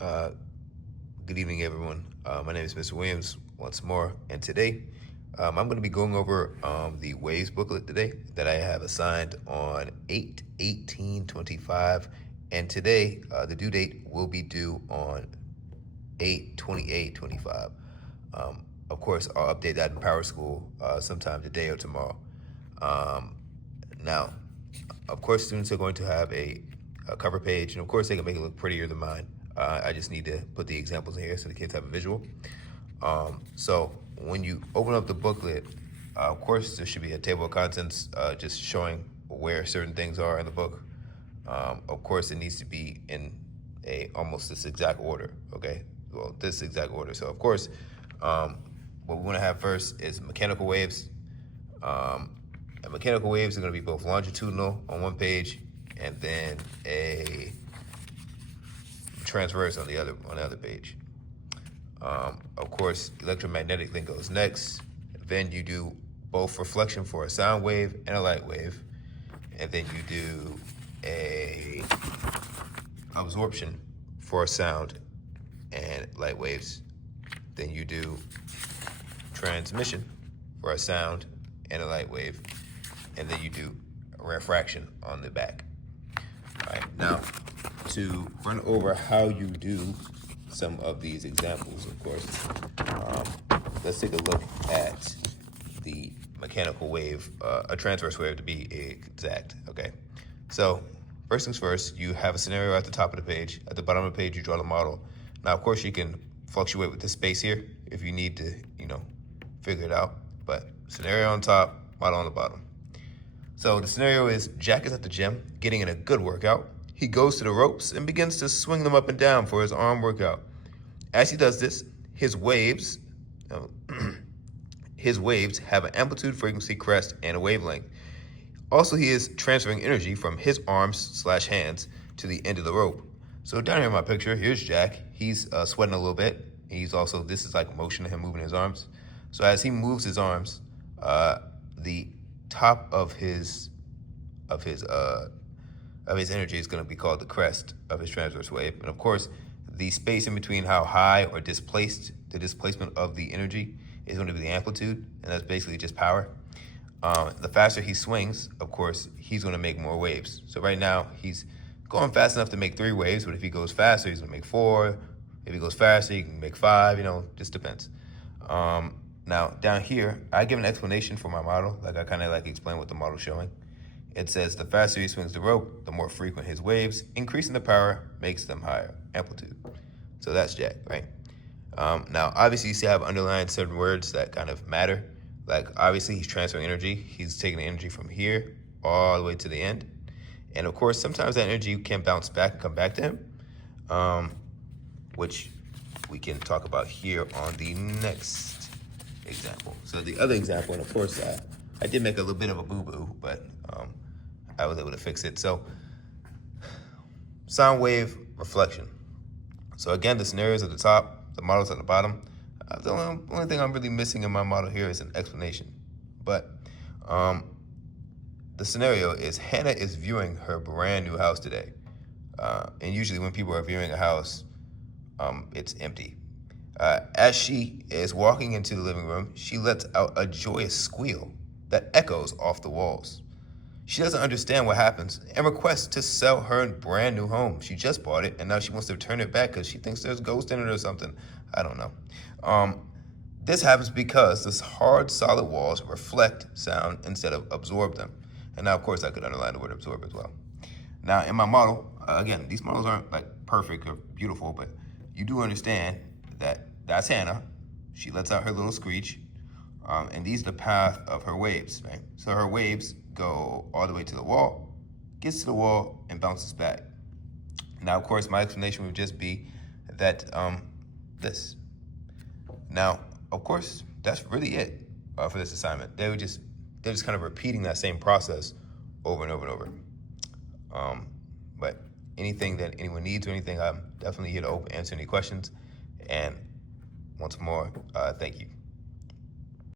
Uh, Good evening, everyone. My name is Mr. Williams once more, and today I'm going to be going over the Waves booklet today that I have assigned on 8/18/25, and today the due date will be due on 8/28/25. Of course, I'll update that in Power School sometime today or tomorrow. Um, Now, of course, students are going to have a cover page, and of course, they can make it look prettier than mine. I just need to put the examples in here so the kids have a visual. So when you open up the booklet, of course, there should be a table of contents just showing where certain things are in the book. Of course, it needs to be in almost this exact order. Okay, well, this exact order. So of course, what we want to have first is mechanical waves. And mechanical waves are going to be both longitudinal on one page and then a transverse on the other page. Of course, electromagnetic then goes next. Then you do both reflection for a sound wave and a light wave, and then you do a absorption for a sound and light waves. Then you do transmission for a sound and a light wave, and then you do a refraction on the back. All right, now to run over how you do some of these examples, of course, let's take a look at the mechanical wave, a transverse wave to be exact, okay? So first things first, you have a scenario at the top of the page. At the bottom of the page, you draw the model. Now, of course, you can fluctuate with the space here if you need to, figure it out. But scenario on top, model on the bottom. So the scenario is Jack is at the gym getting in a good workout. He goes to the ropes and begins to swing them up and down for his arm workout. As he does this, his waves have an amplitude, frequency, crest, and a wavelength. Also, he is transferring energy from his arms/hands to the end of the rope. So down here in my picture, here's Jack. He's sweating a little bit. This is like motion of him moving his arms. So as he moves his arms, the top of his energy is going to be called the crest of his transverse wave. And of course, the space in between how high or displaced the displacement of the energy is going to be the amplitude, and that's basically just power. The faster he swings, of course, he's going to make more waves. So right now, he's going fast enough to make 3 waves, but if he goes faster, he's going to make 4. If he goes faster, he can make 5, just depends. Now, down here, I give an explanation for my model, like I kind of explain what the model's showing. It says the faster he swings the rope, the more frequent his waves. Increasing the power makes them higher amplitude. So that's Jack, right? Now, obviously, you see I have underlined certain words that kind of matter. Like, obviously, he's transferring energy. He's taking the energy from here all the way to the end. And, of course, sometimes that energy can bounce back and come back to him, which we can talk about here on the next example. So the other example, and of course, I did make a little bit of a boo-boo, but I was able to fix it. So sound wave reflection. So again, the scenario's at the top, the model's at the bottom. The only thing I'm really missing in my model here is an explanation. But the scenario is Hannah is viewing her brand new house today. And usually when people are viewing a house, it's empty. As she is walking into the living room, she lets out a joyous squeal that echoes off the walls. She doesn't understand what happens and requests to sell her brand new home. She just bought it, and now she wants to return it back because she thinks there's ghosts in it or something. I don't know. This happens because the hard, solid walls reflect sound instead of absorb them. And now, of course, I could underline the word absorb as well. Now, in my model, again, these models aren't perfect or beautiful, but you do understand that that's Hannah. She lets out her little screech, and these are the path of her waves, right? So her waves go all the way to the wall, gets to the wall, and bounces back. Now, of course, my explanation would just be that this. Now, of course, that's really it for this assignment. They're just kind of repeating that same process over and over and over. But anything that anyone needs or anything, I'm definitely here to answer any questions. And once more, thank you.